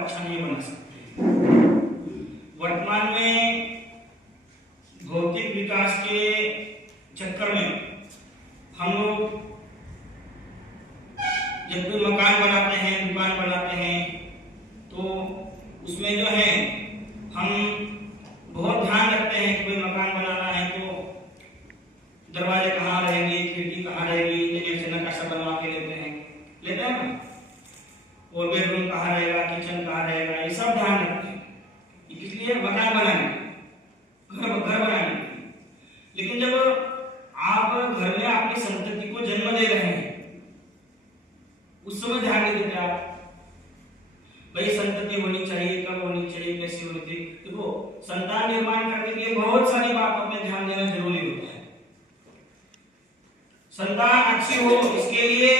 अच्छा नहीं बना सकते। वर्तमान में भौतिक विकास के चक्कर में हम लोग जब कोई मकान बनाते हैं, दुकान बनाते हैं, तो उसमें जो है हम बहुत ध्यान रखते हैं कि कोई मकान बनाना है तो दरवाजे कहाँ रहेंगे, खिड़की कहाँ रहेगी, इंजीनियर से नक्शा बनवा के लेते हैं ना, और बेडरूम कहाँ रहेगा, किचन कहाँ रहेगा, ये सब ध्यान रखते हैं। इसलिए मकान बनाने, घर बनाने। लेकिन जब आप घर में अपनी संतति को जन्म दे रहे हैं, उस समय ध्यान नहीं देते आप, भाई संतति होनी चाहिए, कब होनी चाहिए, कैसी होनी चाहिए। देखो, संतान निर्माण करने के लिए बहुत सारी बातों में ध्यान देना जरूरी होता है। संतान अच्छी हो, इसके लिए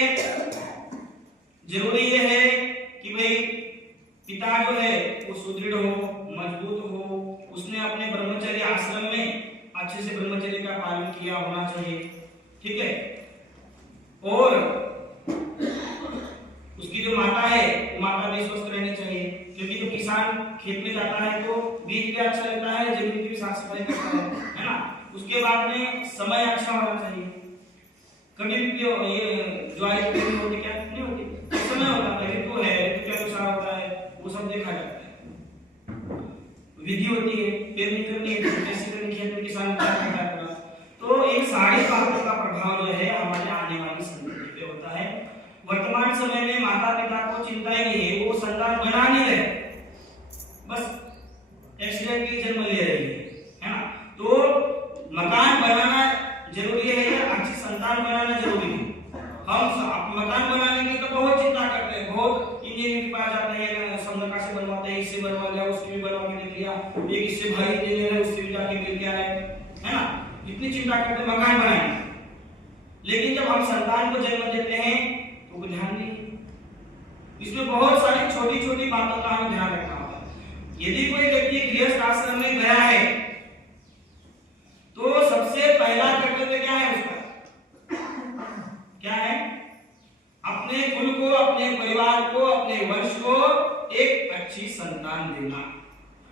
जरूरी यह है कि भाई पिता जो है वो सुदृढ़ हो, मजबूत हो, उसने अपने ब्रह्मचर्य आश्रम में अच्छे से ब्रह्मचर्य का पालन किया होना चाहिए, ठीक है। और उसकी जो माता है, माता भी स्वस्थ रहनी चाहिए, क्योंकि जो किसान खेत में जाता है तो बीज भी अच्छा लेता है, जमीन की भी साफ सफाई करता है ना। उसके बाद में समय अच्छा होना चाहिए। कभी भी ये ज्वारी की खेती होती क्या नहीं होती, समय होता है, ऋतु है, ऋतु के अनुसार होता है, वो सब देखा जाता है। विधि होती है, पेरनी करनी है, कैसे करनी, खेत में किसान क्या करता है। तो इन सारी बातों का प्रभाव जो है हमारे आने वाली संतति पे होता है। वर्तमान समय में माता पिता को चिंता ही नहीं है, वो संतान बना नहीं रहे, बस एक्सीडेंट की जन्म ले रही है ना। तो मकान बनाना जरूरी है या अच्छी संतान बनाना जरूरी है। हम मकान बनाने की तो बहुत चिंता करते हैं, बहुत इंजीनियर के पास जाते हैं, समझौता से बनवाते हैं, इससे बनवा लिया, उससे भी बनवा के दिया, एक इससे भाई इंजीनियर है, उससे भी जाके मिल के आए, है ना। इतनी चिंता करते हैं मकान बनाने, लेकिन जब हम संतान को जन्म देते हैं तो ध्यान नहीं। इसमें बहुत सारी छोटी छोटी बातों का हमें ध्यान रखना होगा। यदि कोई व्यक्ति गृहस्थ आश्रम में गया है तो सबसे पहला कर्तव्य क्या है उसका, क्या है? अपने कुल को, अपने परिवार को, अपने वंश को एक अच्छी संतान देना।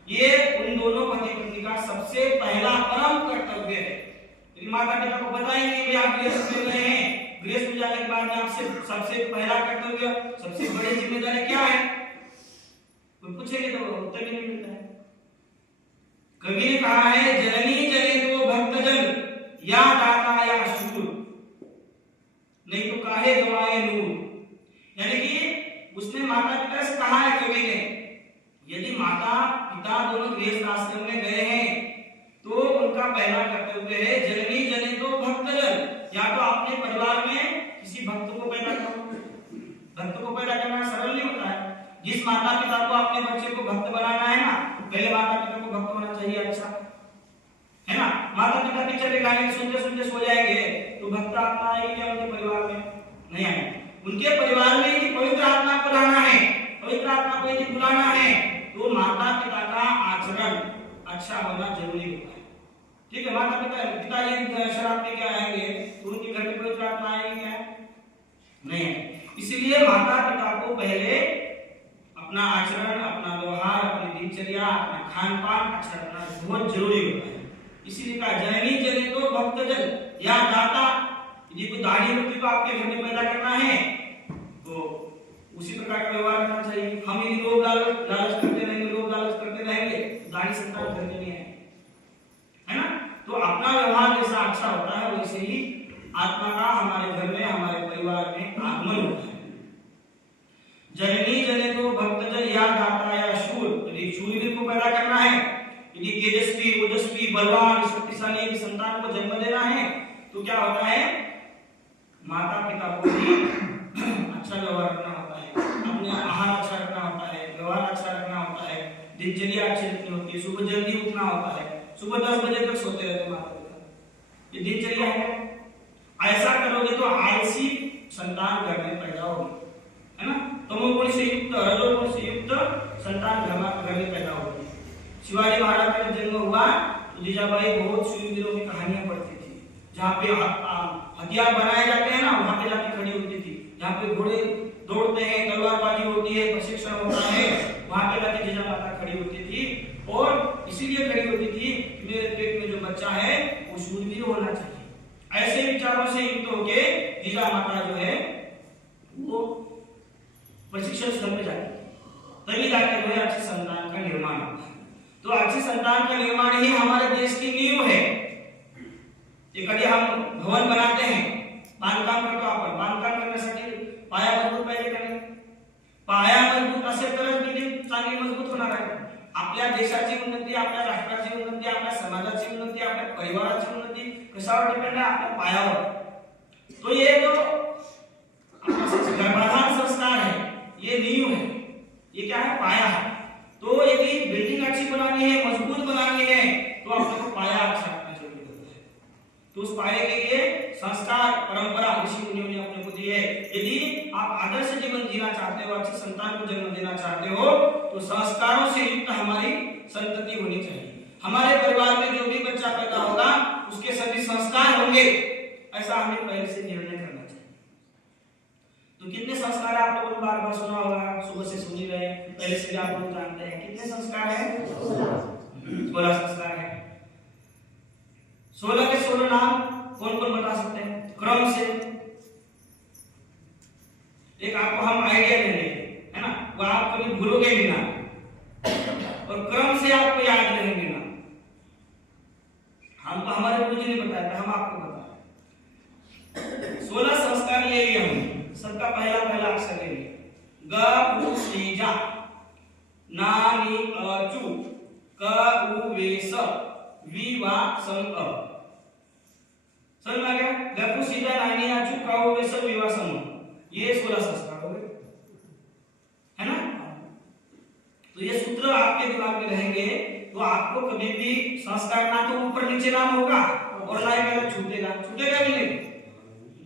ये उन दोनों पति पत्नी का सबसे पहला परम कर्तव्य है। यदि माता पिता को बताएंगे कि आप गृहस्थ में गए हैं, गृहस्थ में जाने के बाद आपसे सबसे पहला कर्तव्य, सबसे बड़ी जिम्मेदारी क्या है, कोई पूछेंगे तो उत्तर भी नहीं मिलता है। कवि ने कहा है, जननी जने तो भक्तजन, या दाता या शूर, नहीं तो काहे गवाए नूर। यानी कि उसने माता पिता से कहा है कवि ने, यदि माता पिता दोनों गृहस्थ आश्रम में गए हैं तो उनका पहला कर्तव्य है जननी जने तो भक्तजन, या तो अपने परिवार में किसी भक्त को पैदा करो। भक्त को पैदा करना सरल नहीं होता है। जिस माता पिता को अपने बच्चे को भक्त बनाना है ना, पहले माता पिता को भक्त होना चाहिए, अच्छा है ना। माता पिता पिक्चर के गाने सुनते सुनते सो जाएंगे तो भक्त आत्मा आएगी क्या उनके परिवार में? नहीं आएगी। उनके परिवार में यदि पवित्र आत्मा को लाना है, पवित्र आत्मा को यदि बुलाना है तो माता पिता का आचरण अच्छा होना जरूरी होता है, ठीक है। माता पिताजी शराब पी के आएंगे तो उनके घर में पवित्र आत्मा आएगी क्या? नहीं है। इसलिए माता पिता को पहले अपना आचरण, अपना व्यवहार, अपनी दिनचर्या, अपना खान पान अच्छा रखना बहुत जरूरी होता है। इसीलिए कहा जननी जने तो भक्तजन या दाता। यदि कोई दाढ़ी व्यक्ति को आपके घर में पैदा करना है तो उसी प्रकार का व्यवहार करना चाहिए। हम यदि लोग लालच करते रहेंगे, लोग लालच करते रहेंगे, दाढ़ी संतान घर में नहीं आएगी, है ना। तो अपना व्यवहार जैसा अच्छा होता है वैसे ही आत्मा का हमारे घर में, हमारे परिवार में आगमन होता है। जननी जने तो भक्तजन या दाता या शूर। यदि शूरवीर को पैदा करना है, यदि तेजस्वी, ओजस्वी, बलवान, शक्तिशाली यदि संतान को जन्म देना है तो क्या होता है, माता पिता को भी अच्छा व्यवहार करना होता है, अपने आहार अच्छा रखना होता है, व्यवहार अच्छा रखना होता है, दिनचर्या अच्छी रखनी होती है, सुबह जल्दी उठना होता है, सुबह 10 बजे तक सोते रहते माता पिता, ये दिनचर्या है। ऐसा करोगे तो आलसी संतान घर में पैदा होगी, है ना। तमोगुण से युक्त, रजोगुण से युक्त संतान घर में पैदा होगी। शिवाजी महाराज का जन्म हुआ तो जीजाबाई बहुत शूरवीरों की कहानियां पढ़ती थी, जहाँ पे हथियार बनाए जाते हैं ना वहां पे जाके खड़ी होती थी, जहाँ पे घोड़े दौड़ते हैं, तलवारबाजी होती है, प्रशिक्षण होता है, वहां प्रशिक्षण स्थल पे जाके, तभी जाके जो है अच्छी संतान का निर्माण होता है। तो अच्छी संतान का निर्माण ही हमारे देश की नींव है। कधी हम भवन बनाते हैं, बांधकाम करतो आपण, बांधकाम करण्यासाठी पाया मजबूत पाहिजे का नाही? पाया मजबूत असेल तरच बिल्डिंग चांगली मजबूत होणार आहे। आपल्या देशाची उन्नती, आपल्या राष्ट्राची उन्नती, आपल्या समाजाची उन्नती, आपल्या परिवाराची उन्नती कशावर डिपेंड आहे? आपल्या पायावर। तो ये जो गर्भाधान संस्कार है, ये नींव है, ये क्या है? पाया है। तो यदि बिल्डिंग अच्छी बनानी है, मजबूत बनानी है, तो आपको पाया अच्छा रखना जरूरी होता है। तो उस पाए के लिए संस्कार, परंपरा ऋषि मुनियों ने अपने को दी है। यदि आप आदर्श जीवन जीना चाहते हो, अच्छी संतान को जन्म देना चाहते हो, तो संस्कारों से युक्त हमारी संतति होनी चाहिए। हमारे परिवार में जो भी बच्चा पैदा होगा, उसके सभी संस्कार होंगे, ऐसा हमें पहले से निर्णय करना चाहिए। तो कितने संस्कार है? आप लोगों ने बार बार सुना होगा, सुबह से सुन ही रहे हैं, पहले से भी आप लोग जानते हैं। कितने संस्कार है? 16 संस्कार है। 16 के 16 नाम कौन कौन बता सकते हैं? क्रम से एक आपको हम आइडिया देंगे, है ना, वो आप कभी भूलोगे भी ना, और क्रम से आपको याद रहेंगे ना। हमको हमारे गुरुजी ने बताया था, हम आपको बताएं। 16 संस्कार ले लिए हमने। सबका पहला अक्षर ले लिया, ग उ सी जा, ना नी अ चू, क उ वे स, वी वा सम अ। समझ में आ गया? ग उ सी जा, ना नी अ चू, क उ वे स, वी वा सम अ। ये 16 संस्कार हो गए, है ना। तो ये सूत्र आपके दिमाग में रहेंगे, तो आपको कभी भी संस्कार ना तो ऊपर नीचे नाम होगा और ना ही छूटेगा भी नहीं।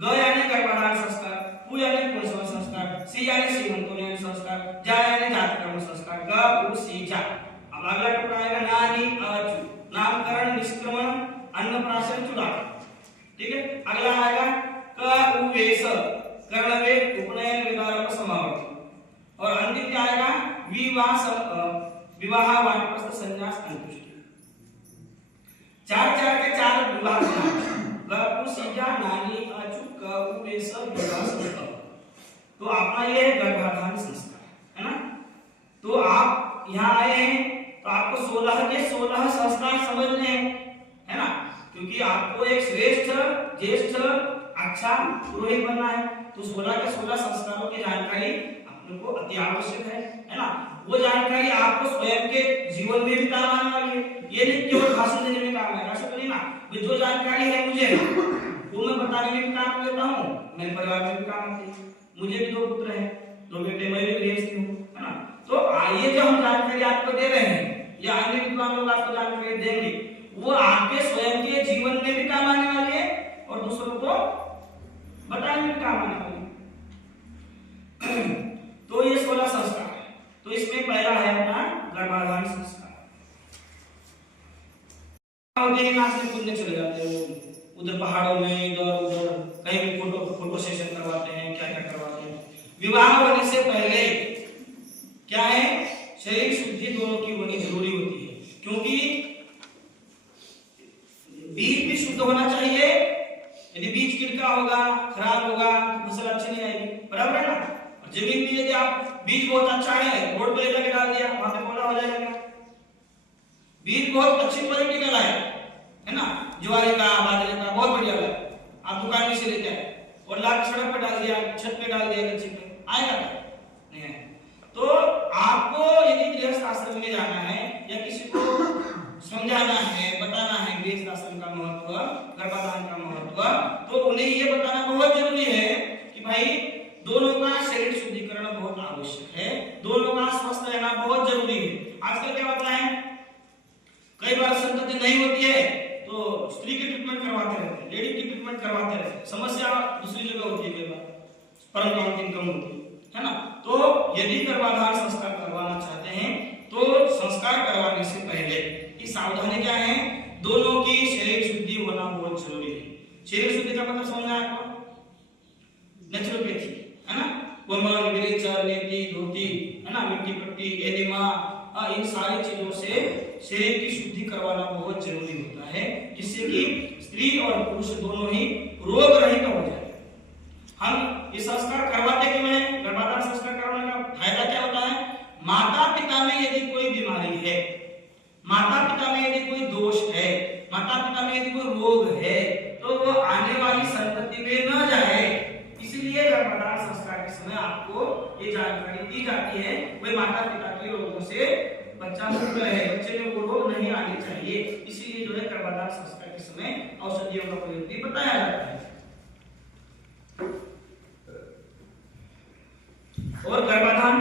ग यानी गर्भाधान संस्कार, उ यानी पुंसवन संस्कार, सी यानी सीमंतोनियन संस्कार, जा यानी जातकर्म संस्कार, ग उ सी जा। अब अगला टुकड़ा आएगा ना नी अ चू, नामकरण, निष्क्रमण, अन्नप्राशन, चूड़ाकरण। ठीक है। अगला आएगा क उ वे स, कर्णवेद, उपनयन, विवाह, समावर्तन। और अंतिम क्या आएगा? विवाह, वानप्रस्थ, संन्यास, अंत्येष्टि। 4 के 4 विवाह ग उ सी जा, ना नी अ चू, क उ वे स, विवाह, सम। तो आपका ये गर्भाधान संस्कार है ना। तो आप यहाँ आए हैं तो आपको 16 के 16 संस्कार समझने हैं, है ना, क्योंकि आपको एक श्रेष्ठ, ज्येष्ठ, अच्छा पुरोहित बनना है। तो 16 के 16 संस्कारों की जानकारी अपने को अति आवश्यक है ना। वो जानकारी आपको स्वयं के जीवन में भी काम आने वाली है। ये नहीं केवल भाषण देने में काम है, ऐसा तो नहीं ना। जो जानकारी है मुझे, वो मैं बताने में भी काम लेता हूँ, मेरे परिवार में भी काम आती है। मुझे भी 2 पुत्र हैं, 2 बेटे, मैं भी गृहस्थ हूँ, है ना। तो ये जो हम जानकारी आपको दे रहे हैं, या अन्य विद्वान लोग आपको जानकारी देंगे, वो आपके स्वयं के जीवन में भी काम आने वाली है और दूसरों को बताने में काम आने वाली है। तो ये 16 संस्कार है। तो इसमें पहला है अपना गर्भाधान संस्कार। नाचने कूदने चले जाते हैं उधर पहाड़ों में, इधर उधर कहीं भी फोटो सेशन करवाते हैं, क्या क्या करवाते हैं। विवाह होने से पहले क्या है? शरीर शुद्धि दोनों की होनी जरूरी होती है, क्योंकि बीज भी शुद्ध होना चाहिए। यदि बीज किड़का होगा, खराब होगा, तो फसल अच्छी नहीं आएगी, बराबर है ना। जमीन में यदि आप बीज बहुत अच्छा है, रोड पे लेकर डाल दिया, वहां पे कोला हो जाएगा। बीज बहुत अच्छी क्वालिटी का लाए, है ना, ज्वार का, बाजरे का, बहुत बढ़िया लाए, आप दुकान में से लेते आए और लाके सड़क पे डाल दिया, छत पे डाल दिया, कच्ची पे, आएगा नहीं आएगा। तो आपको यदि गृहस्थ आश्रम में जाना है या किसी को समझाना है, बताना है गृहस्थ आश्रम का महत्व, गर्भाधान का महत्व, तो उन्हें ये बताना बहुत जरूरी है कि भाई दोनों का शरीर शुद्धिकरण बहुत आवश्यक है, दोनों का स्वस्थ रहना बहुत जरूरी है। आजकल क्या होता है, कई बार संतति नहीं होती है तो स्त्री की ट्रीटमेंट करवाते रहते हैं, लेडी की ट्रीटमेंट करवाते रहते हैं, समस्या दूसरी जगह होती है, कई बार स्पर्म काउंट कम होती है ना। तो यदि गर्भाधान संस्कार करवाना चाहते हैं तो संस्कार करवाने से पहले की सावधानी क्या है? दोनों की शरीर शुद्धि होना बहुत जरूरी है। शरीर शुद्धि का मतलब समझना है आपको? नेचुरोपैथी, है ना, कोमल, विरेचन, नेति, धोती, है ना, मिट्टी पट्टी, एनिमा, इन सारी चीजों से शरीर की शुद्धि करवाना बहुत जरूरी होता है, जिससे कि स्त्री और पुरुष दोनों ही रोग रहित हो जाए। हम ये संस्कार करवाते क्यों हैं? गर्भाधान संस्कार करवाने का ये जानकारी दी जाती है वह माता पिता के रोगों से बच्चा मुक्त रहे, बच्चे में वो रोग नहीं आने चाहिए। इसीलिए जो है गर्भाधान संस्कार के समय औषधियों का प्रयोग भी बताया जाता है। और गर्भाधान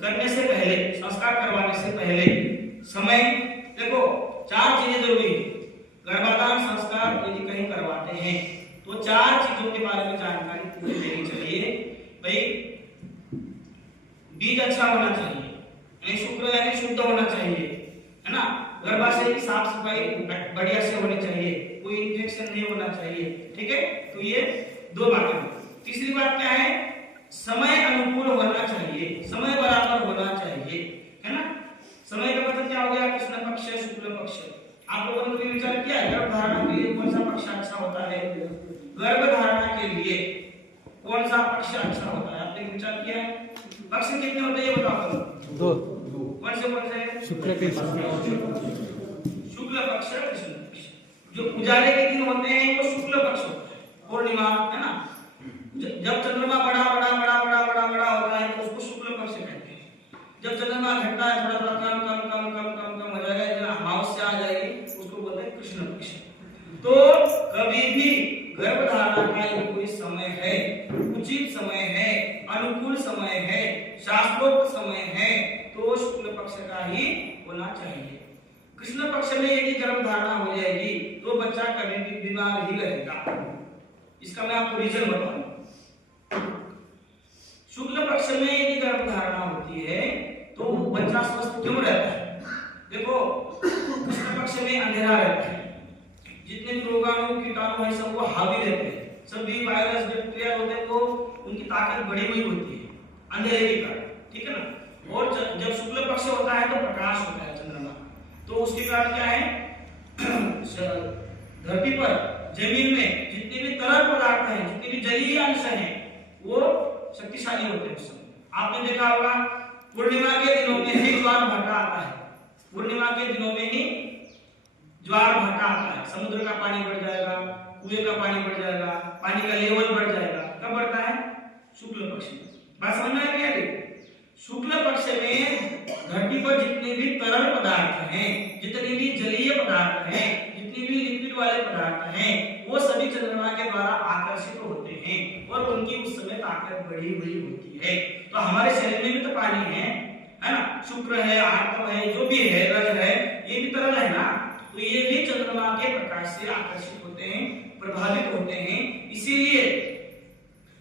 करने से पहले, संस्कार करवाने से पहले समय, देखो 4 चीजें जरूरी है। गर्भाधान संस्कार यदि कहीं करवाते हैं तो 4 चीजों के बारे में जानकारी पूरी लेनी चाहिए। भाई बीज अच्छा होना चाहिए, यानी शुक्र यानी शुद्ध होना चाहिए, है ना। गर्भाशय की साफ सफाई बढ़िया से होनी चाहिए, कोई इंफेक्शन नहीं होना चाहिए, ठीक है। तो ये 2 बातें। तीसरी बात क्या है, समय अनुकूल होना चाहिए, समय बराबर होना चाहिए, है ना। समय का मतलब क्या हो गया, कृष्ण पक्ष, शुक्ल पक्ष। आप लोगों ने कभी विचार किया गर्भ धारणा के लिए कौन सा पक्ष अच्छा होता है? गर्भ धारणा के लिए कौन सा पक्ष अच्छा होता है? आपने विचार किया है? पक्ष कितने होते हैं ये बताओ। 2। कौन से? शुक्ल पक्ष, शुक्ल पक्ष, कृष्ण पक्ष। जो उजाले के दिन होते हैं वो शुक्ल पक्ष होता है, पूर्णिमा, है ना। जब चंद्रमा बड़ा होता है तो उसको शुक्ल पक्ष कहते हैं। जब चंद्रमा घटता है थोड़ा कम हो जाएगा, अमावस्या आ जाएगी, उसको बोलते हैं कृष्ण पक्ष। तो कभी भी गर्भधारणा का यदि कोई समय है, उचित समय है, अनुकूल समय है, शास्त्रोक्त समय है, तो शुक्ल पक्ष का ही होना चाहिए। कृष्ण पक्ष में यदि गर्भधारणा हो जाएगी तो बच्चा कभी भी बीमार ही रहेगा। इसका मैं आपको रीजन बताऊं। शुक्ल पक्ष में यदि गर्भधारणा होती है तो बच्चा स्वस्थ क्यों रहता है? देखो कृष्ण पक्ष में अंधेरा रहता है, जितने भी रोगाणु कीटाणु है सब वो हावी रहते हैं, सभी वायरस बैक्टीरिया होते हैं वो उनकी ताकत बढ़ी हुई होती है अंधेरे के कारण, ठीक है ना। और जब शुक्ल पक्ष होता है तो प्रकाश होता है चंद्रमा, तो उसके कारण क्या है धरती पर जमीन में जितने भी तरल पदार्थ हैं, जितने भी जलीय अंश हैं वो शक्तिशाली होते हैं। उस समय आपने देखा होगा पूर्णिमा के दिनों में ही ज्वार भाटा आता है, पूर्णिमा के दिनों में ही ज्वार भाटा आता है, समुद्र का पानी बढ़ जाएगा, कुएं का पानी बढ़ जाएगा, पानी का लेवल बढ़ जाएगा। कब बढ़ता है? शुक्ल पक्ष में। बात समझ में आ गया? शुक्ल पक्ष में धरती पर जितने भी तरल पदार्थ हैं, जितने भी जलीय पदार्थ हैं, जितने भी लिक्विड वाले पदार्थ हैं, वो सभी चंद्रमा के द्वारा आकर्षित होते हैं और उनकी उस समय ताकत बढ़ी हुई होती है। तो हमारे शरीर में भी तो पानी है ना, शुक्र है, आर्तव है, जो भी है, रज है, ये भी तरल है ना। तो ये भी चंद्रमा के प्रकाश से आकर्षित होते हैं, प्रभावित होते हैं। इसीलिए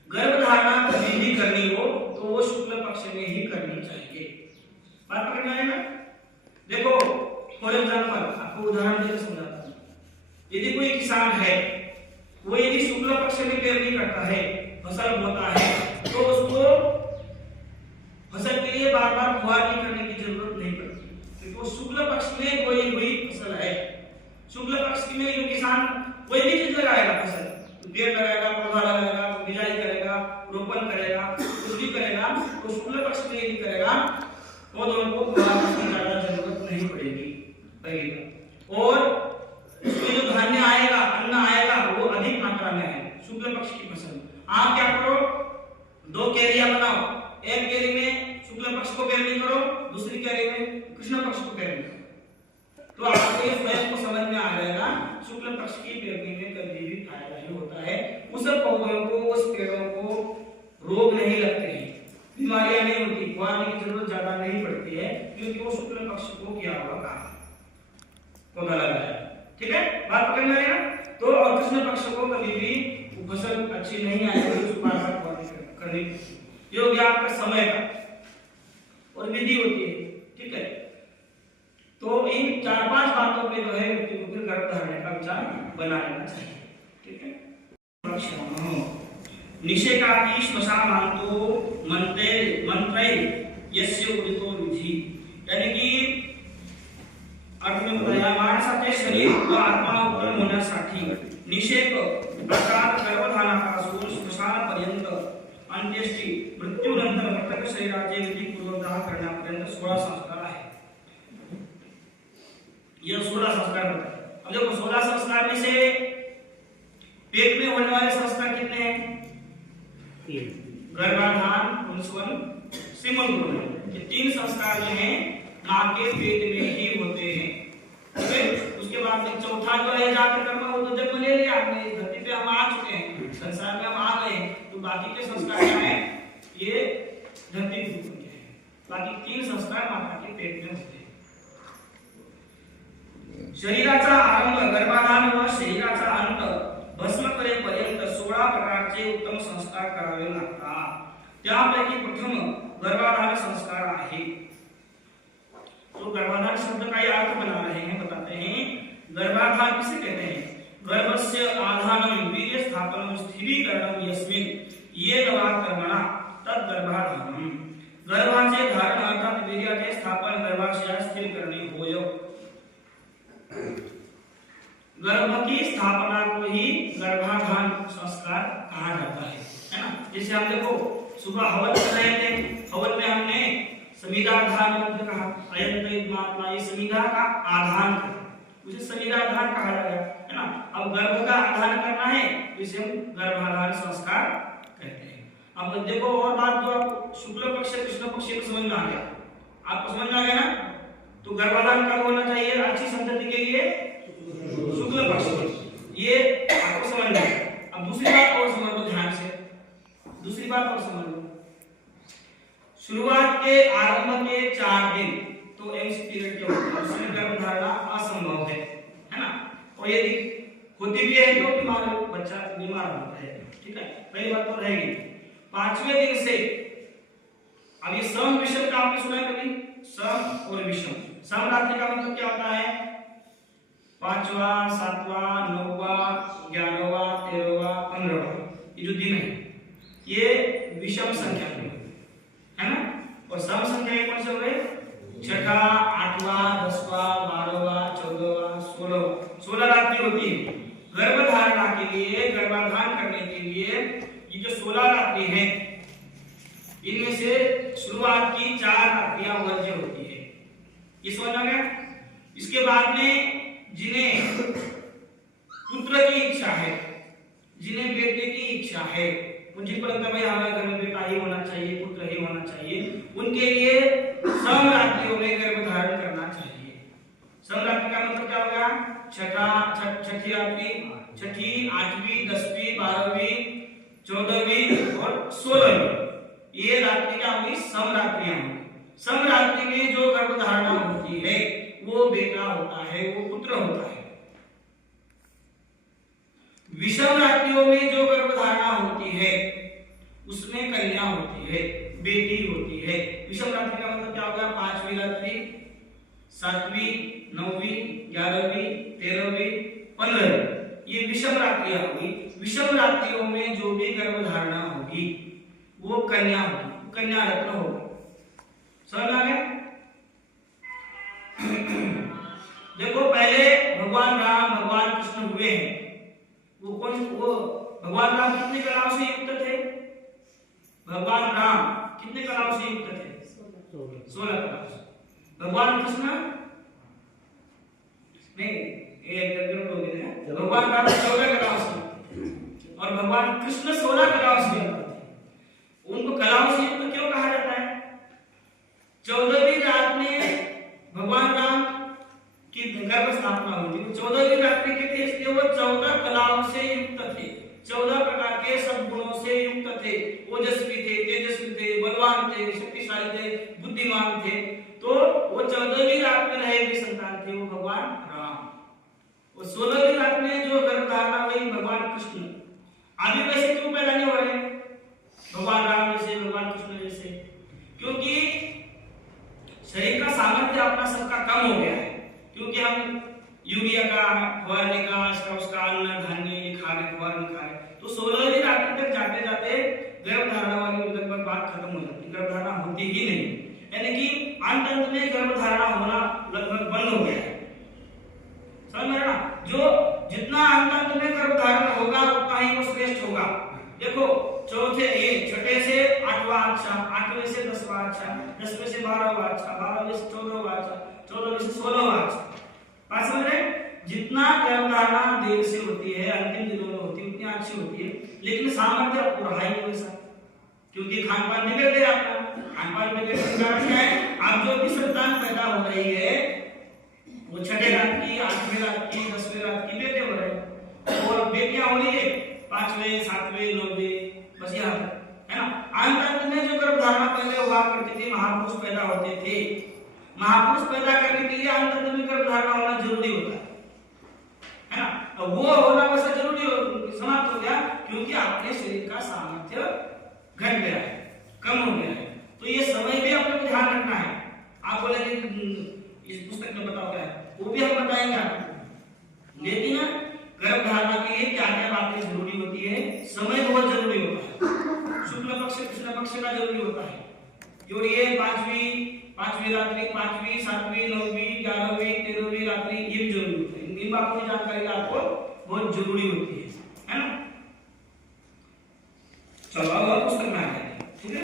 गर्भधारणा कभी भी करनी हो तो वो शुक्ल पक्ष में ही करनी चाहिए। बात पकड़ में आएगा? देखो फॉर एग्जांपल आपको उदाहरण देकर समझाता हूं। यदि कोई किसान है, वो यदि शुक्ल पक्ष में पेरनी करता है, फसल बोता है, तो उसको फसल के लिए बार बार फुहारनी करने की जरूरत नहीं पड़ती, क्योंकि वो शुक्ल पक्ष में बोई हुई फसल है। शुक्ल पक्ष में जो किसान कोई भी चीज लगाएगा, फसल पेड़ लगाएगा, पौधा लगाएगा, बिजाई करेगा, रोपण करेगा, कुछ भी करेगा, तो शुक्ल पक्ष में यदि करेगा पौधों को फुहारने की ज्यादा जरूरत नहीं पड़ेगी, पहली बात। और उसमें जो धान्य आएगा, अन्न आएगा, वो अधिक मात्रा में है शुक्ल पक्ष की फसल। आप क्या करो, 2 कैरियां बनाओ, एक कैरी में शुक्ल पक्ष को पेरनी करो, दूसरी कैरी में कृष्ण पक्ष को पेरनी करो, तो आपको ये स्वयं को समझ में आ जाएगा शुक्ल पक्ष की पेरनी में कभी भी फायदा ही होता है। उस पौधों को, उस पेड़ों को रोग नहीं लगते हैं, बीमारियां नहीं होती, फुहारने की जरूरत ज्यादा नहीं पड़ती है, क्योंकि वो शुक्ल पक्ष को किया हुआ काम पौधा लगाया। ठीक है, बात पकड़ में आएगा? तो और कृष्ण पक्ष को कभी भी फसल अच्छी नहीं आएगी, उसको बार-बार करनी। ये हो गया आपका समय का और विधि होती है, ठीक है। तो इन 4-5 बातों पे जो है व्यक्ति को फिर गर्भधारण का विचार बना लेना चाहिए, ठीक है। निषेकाति श्मशानांतो मंत्रै यस्य उदितो विधि, यानी कि अर्थ में बताया माणसाचे शरीर व आत्मा उत्पन्न होण्यासाठी निषेक अर्थात गर्भधारणापासून श्मशानापर्यंत अंत्येष्टी मृत्यूनंतर मृतक शरीराचे विधिपूर्वक दाह करण्यापर्यंत 16 संस्कार आहे। ये 16 संस्कार होता है। अब देखो 16 संस्कार में से पेट में होने वाले संस्कार कितने हैं? गर्भाधान, पुंसवन, सिंपल है। ये 3 संस्कार जो हैं मां के पेट में ही होते हैं। उसके बाद में चौथा जो है जाकर कर्म, वो तो जन्म ले लिया हमने, धरती पे हम आ चुके हैं, संसार में हम आ गए, तो बाकी के संस्कार क्या है, ये धरती के ऊपर के हैं। बाकी 3 संस्कार माता के पेट में होते हैं। शरीराचा आरंभ गर्भाधान व शरीराचा अंत भस्म करेपर्यंत 16 प्रकारचे उत्तम संस्कार करावे लागतात। त्यापैकी प्रथम गर्भाधान संस्कार आहे। तो गर्भाधान शब्द का अर्थ बना रहे हैं, बताते हैं। गर्भाधान किसे कहते हैं? गर्भस्य आधानम वीर्य स्थापनम स्थिरीकरणम यस्मिन ये दवा कर्मणा तद गर्भाधानम। गर्भाचे धारण अर्थात वीर्याचे स्थापन, गर्भाशय स्थिर करणे होय। गर्भ की स्थापना को ही गर्भाधान संस्कार कहा जाता है ना। जैसे हम देखो सुबह हवन कर रहे थे, हवन में हमने समिधाधान मंत्र कहा, अयंत महात्मा, ये समिधा का आधान है, उसे समिधाधान कहा जाएगा, है ना। अब गर्भ का आधान करना है तो इसे हम गर्भाधान संस्कार कहते हैं। अब देखो और बात जो आप शुक्ल पक्ष कृष्ण पक्ष को समझ में आ गया, आपको समझ में आ गया ना। तो गर्भाधान कब होना चाहिए अच्छी संतति के लिए? शुक्ल पक्ष में, ये आपको समझ में आया। अब दूसरी बात और समझ लो ध्यान से, दूसरी बात और समझ लो। शुरुआत के आरंभ के 4 दिन तो एम्स पीरियड के होते हैं, उसमें गर्भधारणा असंभव है ना। और यदि होती भी है तो बच्चा बीमार होता है, ठीक है, पहली बात तो रहेगी। 5वें दिन से, अब ये सम विषम का आपने सुना है कभी? सम और विषम, सम रात्रि का मतलब क्या होता है? 5वां 7वां 9वां 11वां 13वां 15वां, ये जो दिन है ये विषम संख्या के है ना। और सम संख्या के कौन से हुए? 6वां 8वां 10वां 12वां 14वां 16 रात्रि होती है। गर्भधारणा के लिए, गर्भाधान करने के लिए ये जो 16 रात्रि है, इनमें से शुरुआत की 4 रात्रियां वर्ज्य होती है, ये समझ गया। इसके बाद में जिन्हें पुत्र की इच्छा है, जिन्हें बेटे की इच्छा है, जिनको लगता है भाई हमारे घर में बेटा ही होना चाहिए, पुत्र ही होना चाहिए, उनके लिए सम रात्रियों में गर्भधारण करना चाहिए। सम रात्रि का मतलब क्या होगा? छठी रात्रि, छठी, 8वीं 10वीं 12वीं 14वीं और 16वीं, ये रात्रि क्या होगी? सम रात्रियां होंगी। सम रात्रि में जो गर्भधारणा होती है वो बेटा होता है, वो पुत्र होता है। विषम रात्रियों में जो गर्भधारणा होती है उसमें कन्या होती है, बेटी होती है। विषम रात्रि का मतलब क्या होगा? 5वीं रात्रि, 7वीं 9वीं 11वीं 13वीं 15वीं, ये विषम रात्रियां होगी। विषम रात्रियों में जो भी गर्भधारणा होगी वो कन्या होगी, कन्या रत्न होगा। समझ आ गया? देखो पहले भगवान राम भगवान कृष्ण हुए हैं, वो भगवान राम कितने कलाओं से युक्त थे? भगवान राम कितने कलाओं से युक्त थे? 16 कलाओं से। भगवान कृष्ण नहीं, भगवान राम 14 कलाओं से और भगवान कृष्ण 16 कलाओं से युक्त थे। उनको कलाओं से युक्त क्यों कहा जाता है? 14वीं रात में भगवान राम की गर्भ स्थापना हुई थी। 14वीं रात्रि के थे, इसलिए वो 14 कलाओं से युक्त थे, 14 प्रकार के सब गुणों से युक्त थे। ओजस्वी थे, तेजस्वी थे, बलवान थे, शक्तिशाली थे, बुद्धिमान थे। तो वो 14वीं रात में रहे हुए संतान थे वो भगवान राम। और 16वीं रात में जो गर्भधारणा हुई भगवान कृष्ण। अभी वैसे क्यों पैदा नहीं हो रहे भगवान राम जैसे, भगवान कृष्ण जैसे? क्योंकि शरीर का सामर्थ्य अपना सबका कम हो गया है, क्योंकि हम यूरिया का फवारने का उसका अन्न धान्य ये खा रहे, फवारने खा रहे, तो 16वीं रात्रि तक जाते जाते गर्भधारणा वाली लगभग बात खत्म हो जाती, गर्भधारणा होती ही नहीं। यानी कि अंत में गर्भधारणा होना लगभग बंद हो गया है। समझ में ना? जो जितना अंत में गर्भधारण होगा उतना ही वो श्रेष्ठ होगा। देखो छठे से 8वां अच्छा, 8वें से 10वां अच्छा, 10वें से 12वां अच्छा, 12वें से 14वां अच्छा, 14वें से 16वां अच्छा। बात समझ रहे? जितना गर्भधारणा देर से होती है, अंतिम दिनों में होती है, उतनी अच्छी होती है, लेकिन सामर्थ्य रहा ही वैसा, क्योंकि खान पान बिगड़ गया आपका। खान-पान पे देने का कारण क्या है? अब जो भी संतान पैदा हो रही है वो छठे रात की, आठवें रात की, 10वें रात की बेटे हो रहे हैं और बेटियां हो रही है 5वें, 7वें, 9वें, बस यहाँ है ना। अंतर में जो गर्भधारणा पहले हुआ करती थी, महापुरुष पैदा होते थे, महापुरुष पैदा करने के लिए अंतर में गर्भधारणा होना जरूरी होता है ना। तो वो होना वैसे जरूरी समाप्त हो गया क्योंकि आपके शरीर का सामर्थ्य घट गया है, कम हो गया है। तो ये समय भी अपने को ध्यान रखना है। आप बोलेंगे इस पुस्तक में बताओ क्या है, वो भी हम बताएंगे आपको। लेकिन गर्भधारणा के लिए क्या क्या बातें जरूरी होती है, समय बहुत जरूरी होता है, शुक्ल पक्ष कृष्ण पक्ष का जरूरी होता है। जो ये पांचवी रात्रि, 5वीं, 7वीं, 9वीं, 11वीं, 13वीं रात्रि ये भी जरूरी होती है। इन बातों की जानकारी आपको बहुत जरूरी होती है ना। चलो अब पुस्तक में